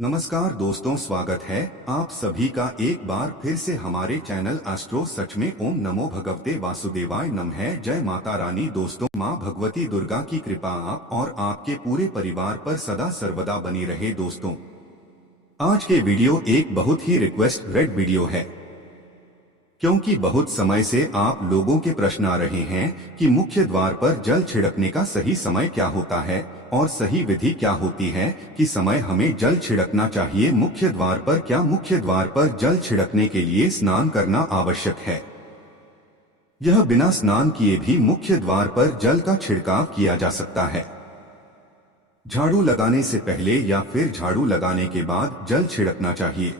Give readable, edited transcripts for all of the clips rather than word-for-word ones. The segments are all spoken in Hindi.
नमस्कार दोस्तों, स्वागत है आप सभी का एक बार फिर से हमारे चैनल एस्ट्रो सच में। ओम नमो भगवते वासुदेवाय नमः। जय माता रानी। दोस्तों, माँ भगवती दुर्गा की कृपा आप और आपके पूरे परिवार पर सदा सर्वदा बनी रहे। दोस्तों, आज के वीडियो एक बहुत ही रिक्वेस्टेड वीडियो है, क्योंकि बहुत समय से आप लोगों के प्रश्न आ रहे हैं कि मुख्य द्वार पर जल छिड़कने का सही समय क्या होता है और सही विधि क्या होती है कि समय हमें जल छिड़कना चाहिए मुख्य द्वार पर। क्या मुख्य द्वार पर जल छिड़कने के लिए स्नान करना आवश्यक है? यह बिना स्नान किए भी मुख्य द्वार पर जल का छिड़काव किया जा सकता है। झाड़ू लगाने से पहले या फिर झाड़ू लगाने के बाद जल छिड़कना चाहिए।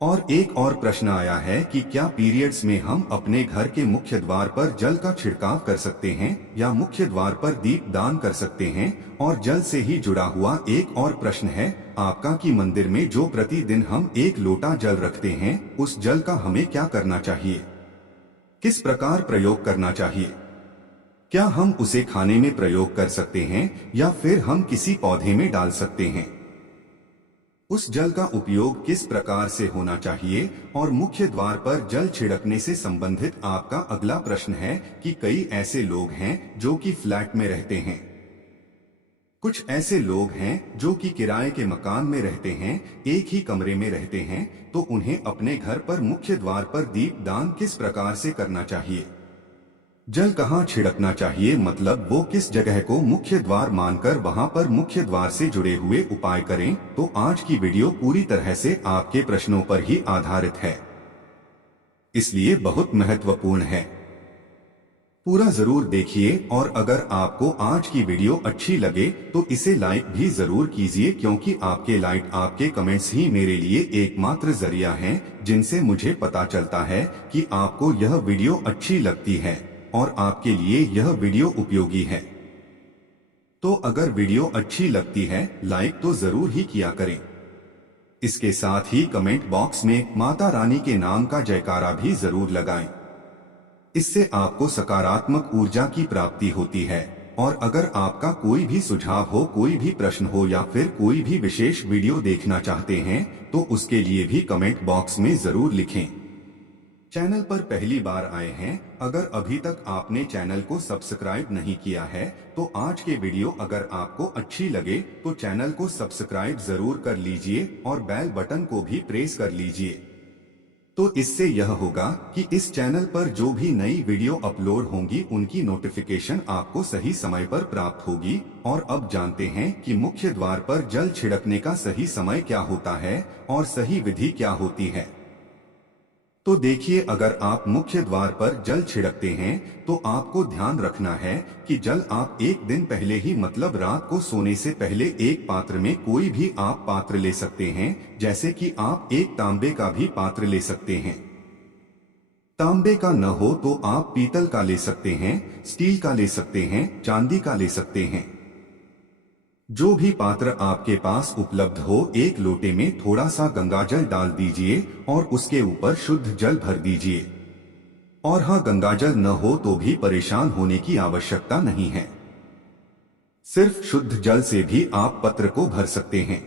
और एक और प्रश्न आया है कि क्या पीरियड्स में हम अपने घर के मुख्य द्वार पर जल का छिड़काव कर सकते हैं या मुख्य द्वार पर दीप दान कर सकते हैं? और जल से ही जुड़ा हुआ एक और प्रश्न है आपका कि मंदिर में जो प्रतिदिन हम एक लोटा जल रखते हैं, उस जल का हमें क्या करना चाहिए, किस प्रकार प्रयोग करना चाहिए? क्या हम उसे खाने में प्रयोग कर सकते हैं या फिर हम किसी पौधे में डाल सकते हैं? उस जल का उपयोग किस प्रकार से होना चाहिए? और मुख्य द्वार पर जल छिड़कने से संबंधित आपका अगला प्रश्न है कि कई ऐसे लोग हैं जो कि फ्लैट में रहते हैं, कुछ ऐसे लोग हैं जो कि किराए के मकान में रहते हैं, एक ही कमरे में रहते हैं, तो उन्हें अपने घर पर मुख्य द्वार पर दीप दान किस प्रकार से करना चाहिए? जल कहाँ छिड़कना चाहिए, मतलब वो किस जगह को मुख्य द्वार मानकर वहां पर मुख्य द्वार से जुड़े हुए उपाय करें? तो आज की वीडियो पूरी तरह से आपके प्रश्नों पर ही आधारित है, इसलिए बहुत महत्वपूर्ण है। पूरा जरूर देखिए और अगर आपको आज की वीडियो अच्छी लगे तो इसे लाइक भी जरूर कीजिए, क्योंकि आपके लाइक, आपके कमेंट्स ही मेरे लिए एकमात्र जरिया हैं जिनसे मुझे पता चलता है कि आपको यह वीडियो अच्छी लगती है और आपके लिए यह वीडियो उपयोगी है। तो अगर वीडियो अच्छी लगती है लाइक तो जरूर ही किया करें। इसके साथ ही कमेंट बॉक्स में माता रानी के नाम का जयकारा भी जरूर लगाएं। इससे आपको सकारात्मक ऊर्जा की प्राप्ति होती है। और अगर आपका कोई भी सुझाव हो, कोई भी प्रश्न हो या फिर कोई भी विशेष वीडियो देखना चाहते हैं तो उसके लिए भी कमेंट बॉक्स में जरूर लिखें। चैनल पर पहली बार आए हैं, अगर अभी तक आपने चैनल को सब्सक्राइब नहीं किया है तो आज के वीडियो अगर आपको अच्छी लगे तो चैनल को सब्सक्राइब जरूर कर लीजिए और बेल बटन को भी प्रेस कर लीजिए। तो इससे यह होगा कि इस चैनल पर जो भी नई वीडियो अपलोड होंगी उनकी नोटिफिकेशन आपको सही समय पर प्राप्त होगी। और अब जानते हैं कि मुख्य द्वार पर जल छिड़कने का सही समय क्या होता है और सही विधि क्या होती है। तो देखिए, अगर आप मुख्य द्वार पर जल छिड़कते हैं तो आपको ध्यान रखना है कि जल आप एक दिन पहले ही, मतलब रात को सोने से पहले एक पात्र में, कोई भी आप पात्र ले सकते हैं, जैसे कि आप एक तांबे का भी पात्र ले सकते हैं। तांबे का न हो तो आप पीतल का ले सकते हैं, स्टील का ले सकते हैं, चांदी का ले सकते हैं। जो भी पात्र आपके पास उपलब्ध हो, एक लोटे में थोड़ा सा गंगाजल डाल दीजिए और उसके ऊपर शुद्ध जल भर दीजिए। और हाँ, गंगाजल न हो तो भी परेशान होने की आवश्यकता नहीं है, सिर्फ शुद्ध जल से भी आप पत्र को भर सकते हैं।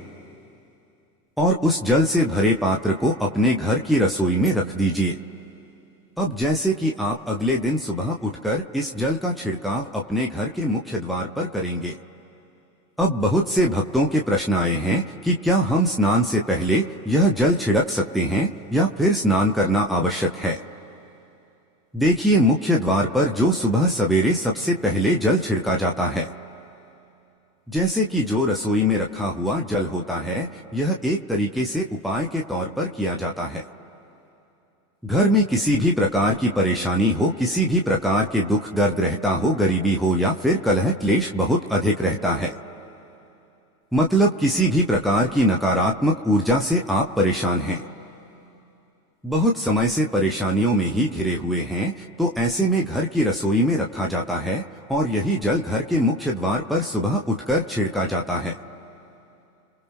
और उस जल से भरे पात्र को अपने घर की रसोई में रख दीजिए। अब जैसे कि आप अगले दिन सुबह उठकर इस जल का छिड़काव अपने घर के मुख्य द्वार पर करेंगे। अब बहुत से भक्तों के प्रश्न आए हैं कि क्या हम स्नान से पहले यह जल छिड़क सकते हैं या फिर स्नान करना आवश्यक है? देखिए, मुख्य द्वार पर जो सुबह सवेरे सबसे पहले जल छिड़का जाता है, जैसे कि जो रसोई में रखा हुआ जल होता है, यह एक तरीके से उपाय के तौर पर किया जाता है। घर में किसी भी प्रकार की परेशानी हो, किसी भी प्रकार के दुख दर्द रहता हो, गरीबी हो या फिर कलह क्लेश बहुत अधिक रहता है, मतलब किसी भी प्रकार की नकारात्मक ऊर्जा से आप परेशान हैं, बहुत समय से परेशानियों में ही घिरे हुए हैं, तो ऐसे में घर की रसोई में रखा जाता है और यही जल घर के मुख्य द्वार पर सुबह उठकर छिड़का जाता है।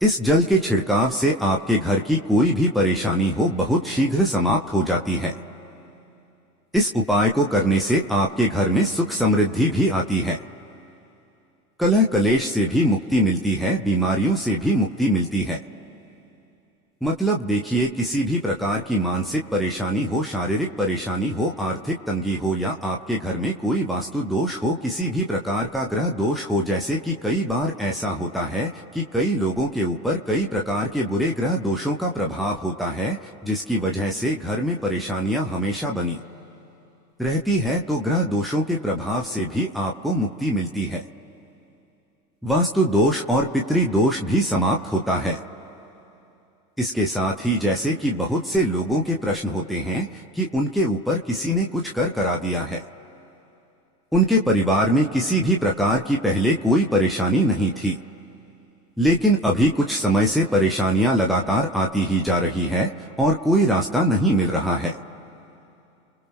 इस जल के छिड़काव से आपके घर की कोई भी परेशानी हो बहुत शीघ्र समाप्त हो जाती है। इस उपाय को करने से आपके घर में सुख समृद्धि भी आती है, कलह कलेश से भी मुक्ति मिलती है, बीमारियों से भी मुक्ति मिलती है। मतलब देखिए, किसी भी प्रकार की मानसिक परेशानी हो, शारीरिक परेशानी हो, आर्थिक तंगी हो या आपके घर में कोई वास्तु दोष हो, किसी भी प्रकार का ग्रह दोष हो, जैसे कि कई बार ऐसा होता है कि कई लोगों के ऊपर कई प्रकार के बुरे ग्रह दोषों का प्रभाव होता है, जिसकी वजह से घर में परेशानियां हमेशा बनी रहती है, तो ग्रह दोषों के प्रभाव से भी आपको मुक्ति मिलती है। वास्तु दोष और पितृ दोष भी समाप्त होता है। इसके साथ ही जैसे कि बहुत से लोगों के प्रश्न होते हैं कि उनके ऊपर किसी ने कुछ कर करा दिया है, उनके परिवार में किसी भी प्रकार की पहले कोई परेशानी नहीं थी, लेकिन अभी कुछ समय से परेशानियां लगातार आती ही जा रही है और कोई रास्ता नहीं मिल रहा है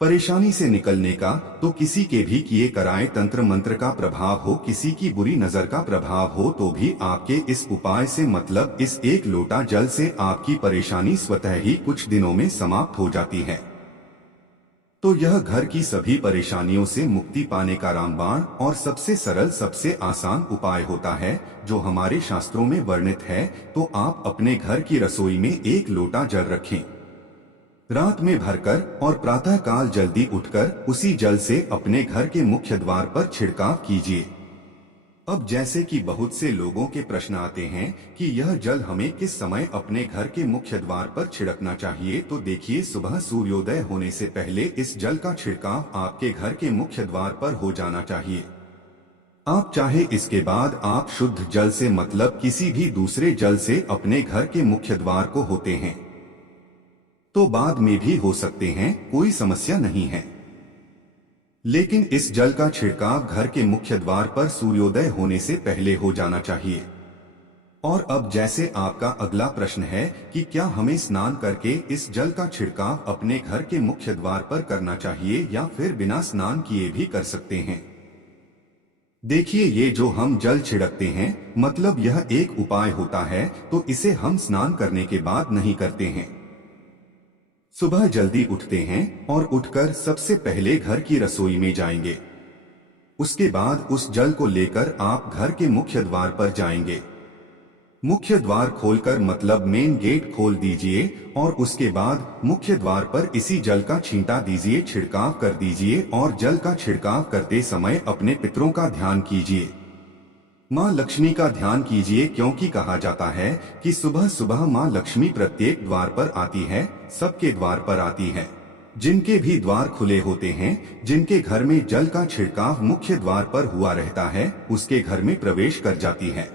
परेशानी से निकलने का। तो किसी के भी किए कराए तंत्र मंत्र का प्रभाव हो, किसी की बुरी नजर का प्रभाव हो, तो भी आपके इस उपाय से, मतलब इस एक लोटा जल से, आपकी परेशानी स्वतः ही कुछ दिनों में समाप्त हो जाती है। तो यह घर की सभी परेशानियों से मुक्ति पाने का रामबाण और सबसे सरल, सबसे आसान उपाय होता है, जो हमारे शास्त्रों में वर्णित है। तो आप अपने घर की रसोई में एक लोटा जल रखें, रात में भरकर, और प्रातः काल जल्दी उठकर उसी जल से अपने घर के मुख्य द्वार पर छिड़काव कीजिए। अब जैसे कि बहुत से लोगों के प्रश्न आते हैं कि यह जल हमें किस समय अपने घर के मुख्य द्वार पर छिड़कना चाहिए, तो देखिए, सुबह सूर्योदय होने से पहले इस जल का छिड़काव आपके घर के मुख्य द्वार पर हो जाना चाहिए। आप चाहे इसके बाद आप शुद्ध जल से, मतलब किसी भी दूसरे जल से अपने घर के मुख्य द्वार को होते हैं तो बाद में भी हो सकते हैं, कोई समस्या नहीं है। लेकिन इस जल का छिड़काव घर के मुख्य द्वार पर सूर्योदय होने से पहले हो जाना चाहिए। और अब जैसे आपका अगला प्रश्न है कि क्या हमें स्नान करके इस जल का छिड़काव अपने घर के मुख्य द्वार पर करना चाहिए या फिर बिना स्नान किए भी कर सकते हैं। देखिए, ये जो हम जल छिड़कते हैं, मतलब यह एक उपाय होता है, तो इसे हम स्नान करने के बाद नहीं करते हैं। सुबह जल्दी उठते हैं और उठकर सबसे पहले घर की रसोई में जाएंगे। उसके बाद उस जल को लेकर आप घर के मुख्य द्वार पर जाएंगे। मुख्य द्वार खोलकर, मतलब मेन गेट खोल दीजिए, और उसके बाद मुख्य द्वार पर इसी जल का छींटा दीजिए, छिड़काव कर दीजिए। और जल का छिड़काव करते समय अपने पितरों का ध्यान कीजिए, माँ लक्ष्मी का ध्यान कीजिए, क्योंकि कहा जाता है कि सुबह सुबह माँ लक्ष्मी प्रत्येक द्वार पर आती है, सबके द्वार पर आती है। जिनके भी द्वार खुले होते हैं, जिनके घर में जल का छिड़काव मुख्य द्वार पर हुआ रहता है, उसके घर में प्रवेश कर जाती है।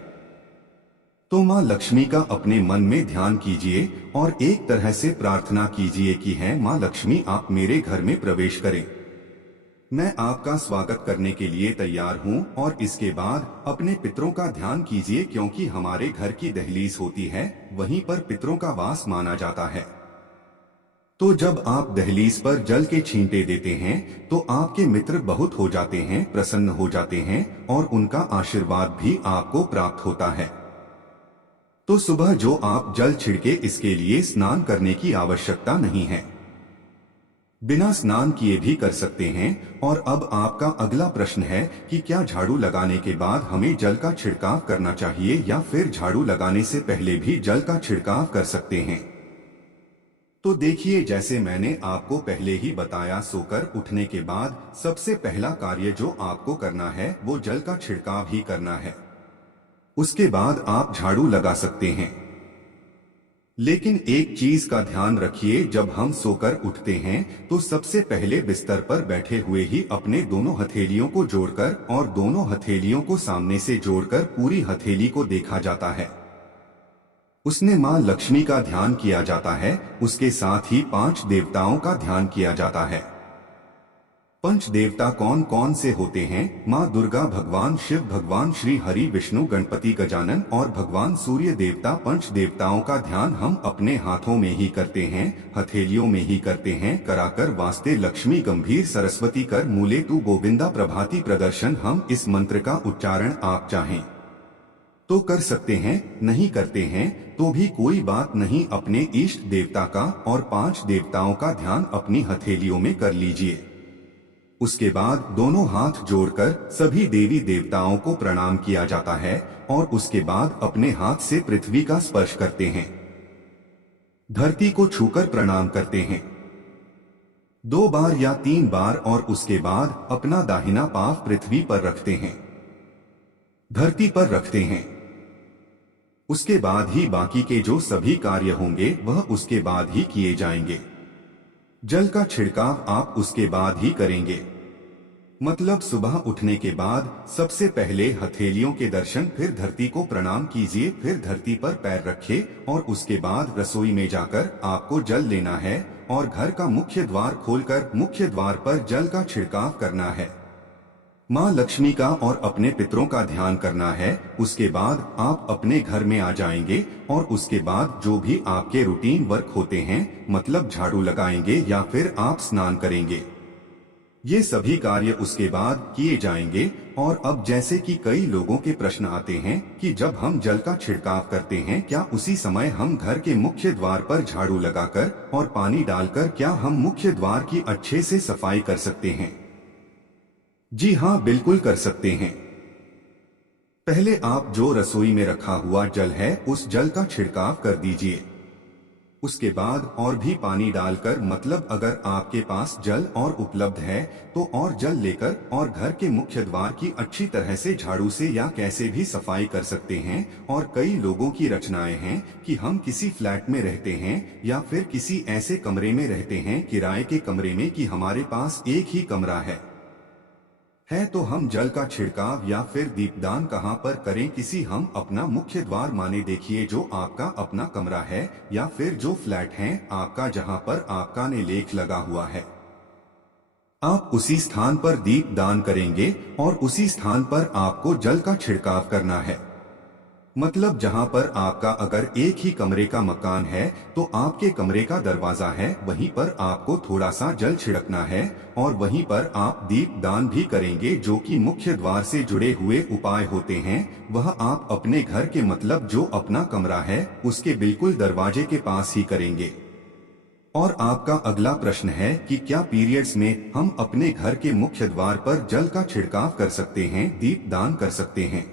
तो माँ लक्ष्मी का अपने मन में ध्यान कीजिए और एक तरह से प्रार्थना कीजिए कि है माँ लक्ष्मी, आप मेरे घर में प्रवेश करें, मैं आपका स्वागत करने के लिए तैयार हूं। और इसके बाद अपने पितरों का ध्यान कीजिए, क्योंकि हमारे घर की दहलीज होती है, वहीं पर पितरों का वास माना जाता है। तो जब आप दहलीज पर जल के छींटे देते हैं, तो आपके मित्र बहुत हो जाते हैं, प्रसन्न हो जाते हैं, और उनका आशीर्वाद भी आपको प्राप्त होता है। तो सुबह जो आप जल छिड़के, इसके लिए स्नान करने की आवश्यकता नहीं है, बिना स्नान किए भी कर सकते हैं। और अब आपका अगला प्रश्न है कि क्या झाड़ू लगाने के बाद हमें जल का छिड़काव करना चाहिए या फिर झाड़ू लगाने से पहले भी जल का छिड़काव कर सकते हैं। तो देखिए, जैसे मैंने आपको पहले ही बताया, सोकर उठने के बाद सबसे पहला कार्य जो आपको करना है वो जल का छिड़काव ही करना है। उसके बाद आप झाड़ू लगा सकते हैं। लेकिन एक चीज का ध्यान रखिए, जब हम सोकर उठते हैं तो सबसे पहले बिस्तर पर बैठे हुए ही अपने दोनों हथेलियों को जोड़कर और दोनों हथेलियों को सामने से जोड़कर पूरी हथेली को देखा जाता है। उसने माँ लक्ष्मी का ध्यान किया जाता है, उसके साथ ही 5 देवताओं का ध्यान किया जाता है। पंच देवता कौन कौन से होते हैं? माँ दुर्गा, भगवान शिव, भगवान श्री हरि, विष्णु, गणपति, गजानन और भगवान सूर्य देवता। पंच देवताओं का ध्यान हम अपने हाथों में ही करते हैं, हथेलियों में ही करते हैं। कराकर वास्ते लक्ष्मी गंभीर सरस्वती कर मूले तू गोविंदा प्रभाती प्रदर्शन। हम इस मंत्र का उच्चारण आप चाहें तो कर सकते हैं, नहीं करते हैं तो भी कोई बात नहीं। अपने इष्ट देवता का और 5 देवताओं का ध्यान अपनी हथेलियों में कर लीजिए। उसके बाद दोनों हाथ जोड़कर सभी देवी देवताओं को प्रणाम किया जाता है और उसके बाद अपने हाथ से पृथ्वी का स्पर्श करते हैं। धरती को छूकर प्रणाम करते हैं 2 बार या 3 बार और उसके बाद अपना दाहिना पांव पृथ्वी पर रखते हैं, धरती पर रखते हैं। उसके बाद ही बाकी के जो सभी कार्य होंगे वह उसके बाद ही किए जाएंगे। जल का छिड़काव आप उसके बाद ही करेंगे। मतलब सुबह उठने के बाद सबसे पहले हथेलियों के दर्शन, फिर धरती को प्रणाम कीजिए, फिर धरती पर पैर रखिए और उसके बाद रसोई में जाकर आपको जल लेना है और घर का मुख्य द्वार खोलकर मुख्य द्वार पर जल का छिड़काव करना है। माँ लक्ष्मी का और अपने पितरों का ध्यान करना है। उसके बाद आप अपने घर में आ जाएंगे और उसके बाद जो भी आपके रूटीन वर्क होते हैं, मतलब झाड़ू लगाएंगे या फिर आप स्नान करेंगे, ये सभी कार्य उसके बाद किए जाएंगे। और अब जैसे कि कई लोगों के प्रश्न आते हैं कि जब हम जल का छिड़काव करते हैं क्या उसी समय हम घर के मुख्य द्वार पर झाड़ू लगाकर और पानी डालकर क्या हम मुख्य द्वार की अच्छे से सफाई कर सकते हैं? जी हाँ, बिल्कुल कर सकते हैं। पहले आप जो रसोई में रखा हुआ जल है उस जल का छिड़काव कर दीजिए। उसके बाद और भी पानी डालकर, मतलब अगर आपके पास जल और उपलब्ध है तो और जल लेकर और घर के मुख्य द्वार की अच्छी तरह से झाड़ू से या कैसे भी सफाई कर सकते हैं। और कई लोगों की रचनाएं हैं कि हम किसी फ्लैट में रहते हैं या फिर किसी ऐसे कमरे में रहते हैं किराए के कमरे में कि हमारे पास एक ही कमरा है तो हम जल का छिड़काव या फिर दीपदान कहाँ पर करें? किसी हम अपना मुख्य द्वार माने देखिए जो आपका अपना कमरा है या फिर जो फ्लैट है आपका जहाँ पर आपका ने लेख लगा हुआ है, आप उसी स्थान पर दीपदान करेंगे और उसी स्थान पर आपको जल का छिड़काव करना है। मतलब जहां पर आपका अगर एक ही कमरे का मकान है तो आपके कमरे का दरवाजा है, वहीं पर आपको थोड़ा सा जल छिड़कना है और वहीं पर आप दीपदान भी करेंगे जो कि मुख्य द्वार से जुड़े हुए उपाय होते हैं। वह आप अपने घर के, मतलब जो अपना कमरा है उसके बिल्कुल दरवाजे के पास ही करेंगे। और आपका अगला प्रश्न है कि क्या पीरियड्स में हम अपने घर के मुख्य द्वार पर जल का छिड़काव कर सकते हैं, दीपदान कर सकते हैं?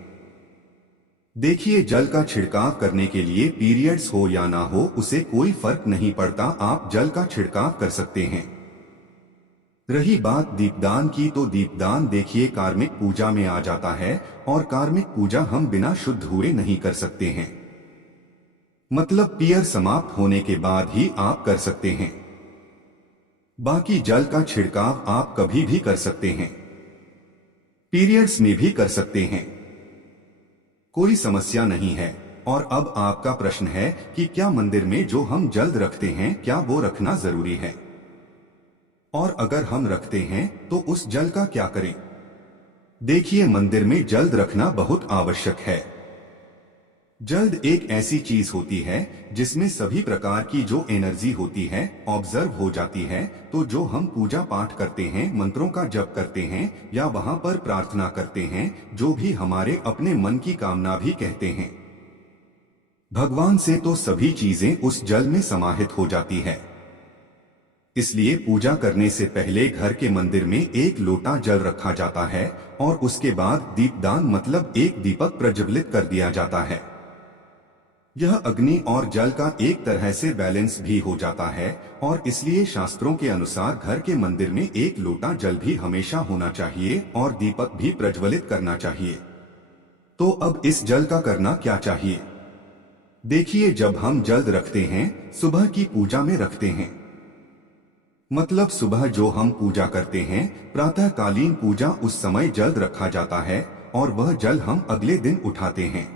देखिए, जल का छिड़काव करने के लिए पीरियड्स हो या ना हो उसे कोई फर्क नहीं पड़ता, आप जल का छिड़काव कर सकते हैं। रही बात दीपदान की, तो दीपदान देखिए कार्मिक पूजा में आ जाता है और कार्मिक पूजा हम बिना शुद्ध हुए नहीं कर सकते हैं। मतलब पीरियड समाप्त होने के बाद ही आप कर सकते हैं। बाकी जल का छिड़काव आप कभी भी कर सकते हैं, पीरियड्स में भी कर सकते हैं, कोई समस्या नहीं है। और अब आपका प्रश्न है कि क्या मंदिर में जो हम जल रखते हैं क्या वो रखना जरूरी है, और अगर हम रखते हैं तो उस जल का क्या करें? देखिए, मंदिर में जल रखना बहुत आवश्यक है। जल एक ऐसी चीज होती है जिसमें सभी प्रकार की जो एनर्जी होती है ऑब्जर्व हो जाती है। तो जो हम पूजा पाठ करते हैं, मंत्रों का जप करते हैं या वहां पर प्रार्थना करते हैं, जो भी हमारे अपने मन की कामना भी कहते हैं भगवान से, तो सभी चीजें उस जल में समाहित हो जाती है। इसलिए पूजा करने से पहले घर के मंदिर में एक लोटा जल रखा जाता है और उसके बाद दीपदान, मतलब एक दीपक प्रज्वलित कर दिया जाता है। यह अग्नि और जल का एक तरह से बैलेंस भी हो जाता है और इसलिए शास्त्रों के अनुसार घर के मंदिर में एक लोटा जल भी हमेशा होना चाहिए और दीपक भी प्रज्वलित करना चाहिए। तो अब इस जल का करना क्या चाहिए? देखिए, जब हम जल रखते हैं सुबह की पूजा में रखते हैं, मतलब सुबह जो हम पूजा करते हैं प्रातःकालीन पूजा, उस समय जल रखा जाता है और वह जल हम अगले दिन उठाते हैं।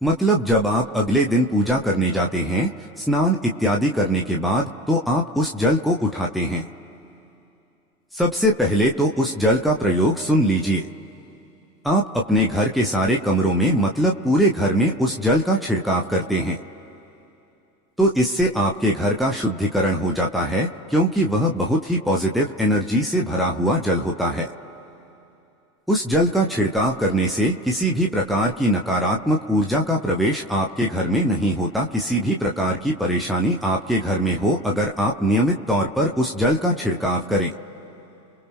मतलब जब आप अगले दिन पूजा करने जाते हैं स्नान इत्यादि करने के बाद, तो आप उस जल को उठाते हैं। सबसे पहले तो उस जल का प्रयोग सुन लीजिए। आप अपने घर के सारे कमरों में, मतलब पूरे घर में उस जल का छिड़काव करते हैं, तो इससे आपके घर का शुद्धिकरण हो जाता है क्योंकि वह बहुत ही पॉजिटिव एनर्जी से भरा हुआ जल होता है। उस जल का छिड़काव करने से किसी भी प्रकार की नकारात्मक ऊर्जा का प्रवेश आपके घर में नहीं होता। किसी भी प्रकार की परेशानी आपके घर में हो, अगर आप नियमित तौर पर उस जल का छिड़काव करें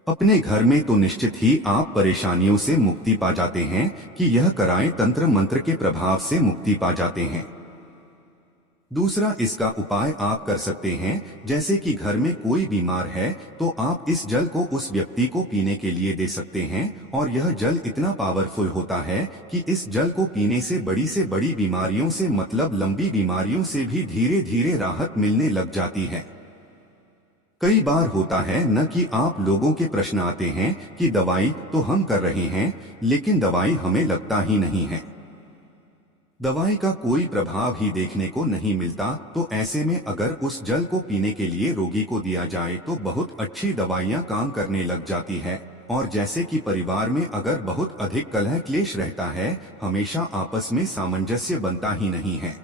अपने घर में, तो निश्चित ही आप परेशानियों से मुक्ति पा जाते हैं कि यह कराएं, तंत्र मंत्र के प्रभाव से मुक्ति पा जाते हैं। दूसरा इसका उपाय आप कर सकते हैं, जैसे कि घर में कोई बीमार है तो आप इस जल को उस व्यक्ति को पीने के लिए दे सकते हैं और यह जल इतना पावरफुल होता है कि इस जल को पीने से बड़ी बीमारियों से मतलब लंबी बीमारियों से भी धीरे धीरे राहत मिलने लग जाती है। कई बार होता है न कि आप लोगों के प्रश्न आते हैं कि दवाई तो हम कर रहे हैं लेकिन दवाई हमें लगता ही नहीं है, दवाई का कोई प्रभाव ही देखने को नहीं मिलता। तो ऐसे में अगर उस जल को पीने के लिए रोगी को दिया जाए तो बहुत अच्छी दवाइयां काम करने लग जाती है। और जैसे कि परिवार में अगर बहुत अधिक कलह क्लेश रहता है, हमेशा आपस में सामंजस्य बनता ही नहीं है,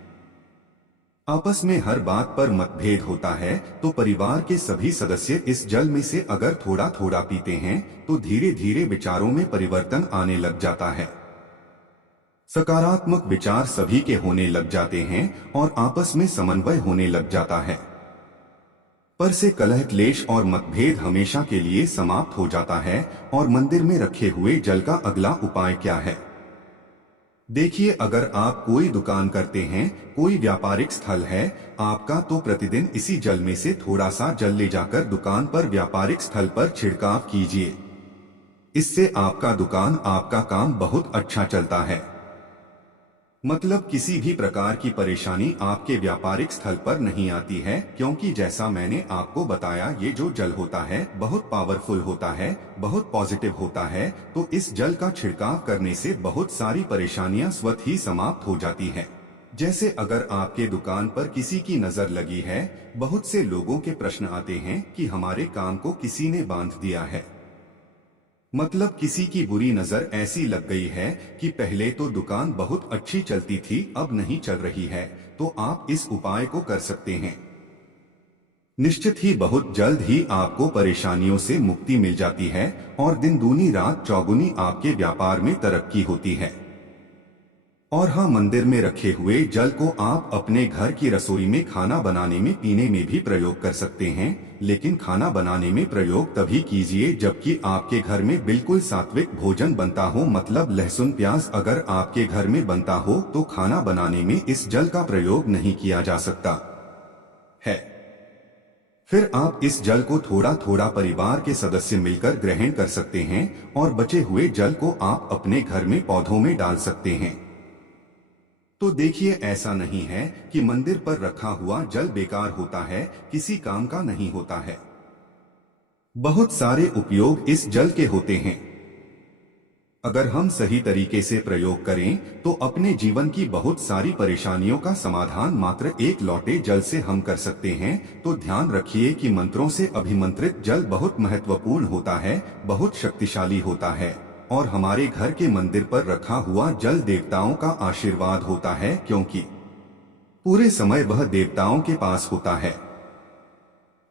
आपस में हर बात पर मतभेद होता है, तो परिवार के सभी सदस्य इस जल में से अगर थोड़ा थोड़ा पीते हैं तो धीरे धीरे विचारों में परिवर्तन आने लग जाता है, सकारात्मक विचार सभी के होने लग जाते हैं और आपस में समन्वय होने लग जाता है। पर से कलह क्लेश और मतभेद हमेशा के लिए समाप्त हो जाता है। और मंदिर में रखे हुए जल का अगला उपाय क्या है? देखिए, अगर आप कोई दुकान करते हैं, कोई व्यापारिक स्थल है आपका, तो प्रतिदिन इसी जल में से थोड़ा सा जल ले जाकर दुकान पर व्यापारिक स्थल पर छिड़काव कीजिए। इससे आपका दुकान आपका काम बहुत अच्छा चलता है, मतलब किसी भी प्रकार की परेशानी आपके व्यापारिक स्थल पर नहीं आती है, क्योंकि जैसा मैंने आपको बताया ये जो जल होता है बहुत पावरफुल होता है, बहुत पॉजिटिव होता है। तो इस जल का छिड़काव करने से बहुत सारी परेशानियां स्वतः ही समाप्त हो जाती है। जैसे अगर आपके दुकान पर किसी की नजर लगी है, बहुत से लोगों के प्रश्न आते हैं कि हमारे काम को किसी ने बांध दिया है, मतलब किसी की बुरी नजर ऐसी लग गई है कि पहले तो दुकान बहुत अच्छी चलती थी अब नहीं चल रही है, तो आप इस उपाय को कर सकते हैं। निश्चित ही बहुत जल्द ही आपको परेशानियों से मुक्ति मिल जाती है और दिन दूनी रात चौगुनी आपके व्यापार में तरक्की होती है। और हाँ, मंदिर में रखे हुए जल को आप अपने घर की रसोई में खाना बनाने में पीने में भी प्रयोग कर सकते हैं, लेकिन खाना बनाने में प्रयोग तभी कीजिए जबकि आपके घर में बिल्कुल सात्विक भोजन बनता हो, मतलब लहसुन प्याज अगर आपके घर में बनता हो तो खाना बनाने में इस जल का प्रयोग नहीं किया जा सकता है। फिर आप इस जल को थोड़ा थोड़ा परिवार के सदस्य मिलकर ग्रहण कर सकते हैं और बचे हुए जल को आप अपने घर में पौधों में डाल सकते हैं। तो देखिए, ऐसा नहीं है कि मंदिर पर रखा हुआ जल बेकार होता है, किसी काम का नहीं होता है, बहुत सारे उपयोग इस जल के होते हैं। अगर हम सही तरीके से प्रयोग करें तो अपने जीवन की बहुत सारी परेशानियों का समाधान मात्र एक लौटे जल से हम कर सकते हैं। तो ध्यान रखिए कि मंत्रों से अभिमंत्रित जल बहुत महत्वपूर्ण होता है, बहुत शक्तिशाली होता है और हमारे घर के मंदिर पर रखा हुआ जल देवताओं का आशीर्वाद होता है, क्योंकि पूरे समय वह देवताओं के पास होता है,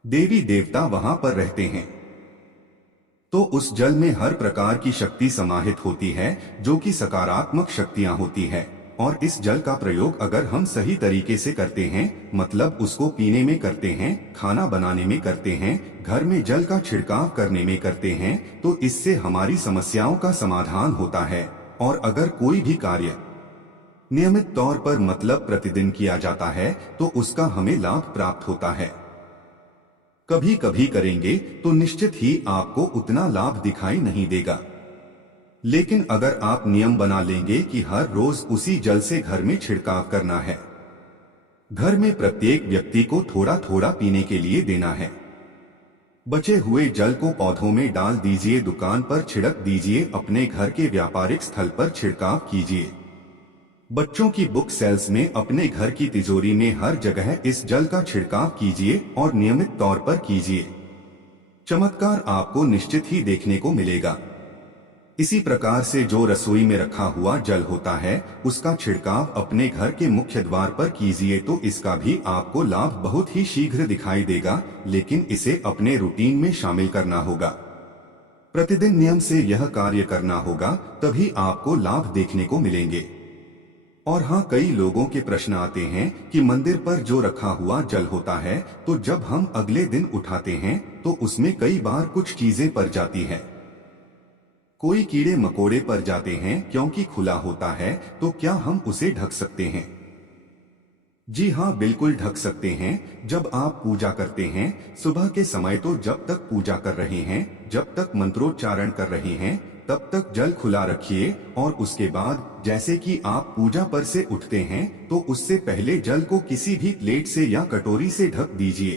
देवी देवता वहां पर रहते हैं। तो उस जल में हर प्रकार की शक्ति समाहित होती है जो कि सकारात्मक शक्तियां होती है। और इस जल का प्रयोग अगर हम सही तरीके से करते हैं, मतलब उसको पीने में करते हैं, खाना बनाने में करते हैं, घर में जल का छिड़काव करने में करते हैं, तो इससे हमारी समस्याओं का समाधान होता है। और अगर कोई भी कार्य नियमित तौर पर मतलब प्रतिदिन किया जाता है तो उसका हमें लाभ प्राप्त होता है। कभी कभी करेंगे तो निश्चित ही आपको उतना लाभ दिखाई नहीं देगा, लेकिन अगर आप नियम बना लेंगे कि हर रोज उसी जल से घर में छिड़काव करना है, घर में प्रत्येक व्यक्ति को थोड़ा थोड़ा पीने के लिए देना है, बचे हुए जल को पौधों में डाल दीजिए, दुकान पर छिड़क दीजिए, अपने घर के व्यापारिक स्थल पर छिड़काव कीजिए, बच्चों की बुक सेल्स में, अपने घर की तिजोरी में, हर जगह इस जल का छिड़काव कीजिए और नियमित तौर पर कीजिए। चमत्कार आपको निश्चित ही देखने को मिलेगा। इसी प्रकार से जो रसोई में रखा हुआ जल होता है उसका छिड़काव अपने घर के मुख्य द्वार पर कीजिए, तो इसका भी आपको लाभ बहुत ही शीघ्र दिखाई देगा, लेकिन इसे अपने रूटीन में शामिल करना होगा, प्रतिदिन नियम से यह कार्य करना होगा, तभी आपको लाभ देखने को मिलेंगे। और हाँ, कई लोगों के प्रश्न आते हैं कि मंदिर पर जो रखा हुआ जल होता है तो जब हम अगले दिन उठाते हैं तो उसमें कई बार कुछ चीजें पड़ जाती है, कोई कीड़े मकोड़े पड़ जाते हैं, क्योंकि खुला होता है, तो क्या हम उसे ढक सकते हैं? जी हाँ, बिल्कुल ढक सकते हैं। जब आप पूजा करते हैं सुबह के समय, तो जब तक पूजा कर रहे हैं, जब तक मंत्रोच्चारण कर रहे हैं, तब तक जल खुला रखिए। और उसके बाद जैसे कि आप पूजा पर से उठते हैं तो उससे पहले जल को किसी भी प्लेट से या कटोरी से ढक दीजिए।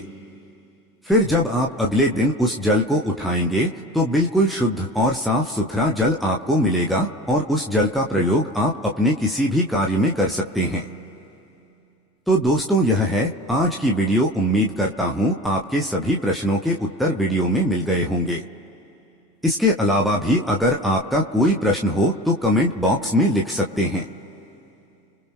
फिर जब आप अगले दिन उस जल को उठाएंगे तो बिल्कुल शुद्ध और साफ सुथरा जल आपको मिलेगा और उस जल का प्रयोग आप अपने किसी भी कार्य में कर सकते हैं। तो दोस्तों, यह है आज की वीडियो। उम्मीद करता हूँ आपके सभी प्रश्नों के उत्तर वीडियो में मिल गए होंगे। इसके अलावा भी अगर आपका कोई प्रश्न हो तो कमेंट बॉक्स में लिख सकते हैं।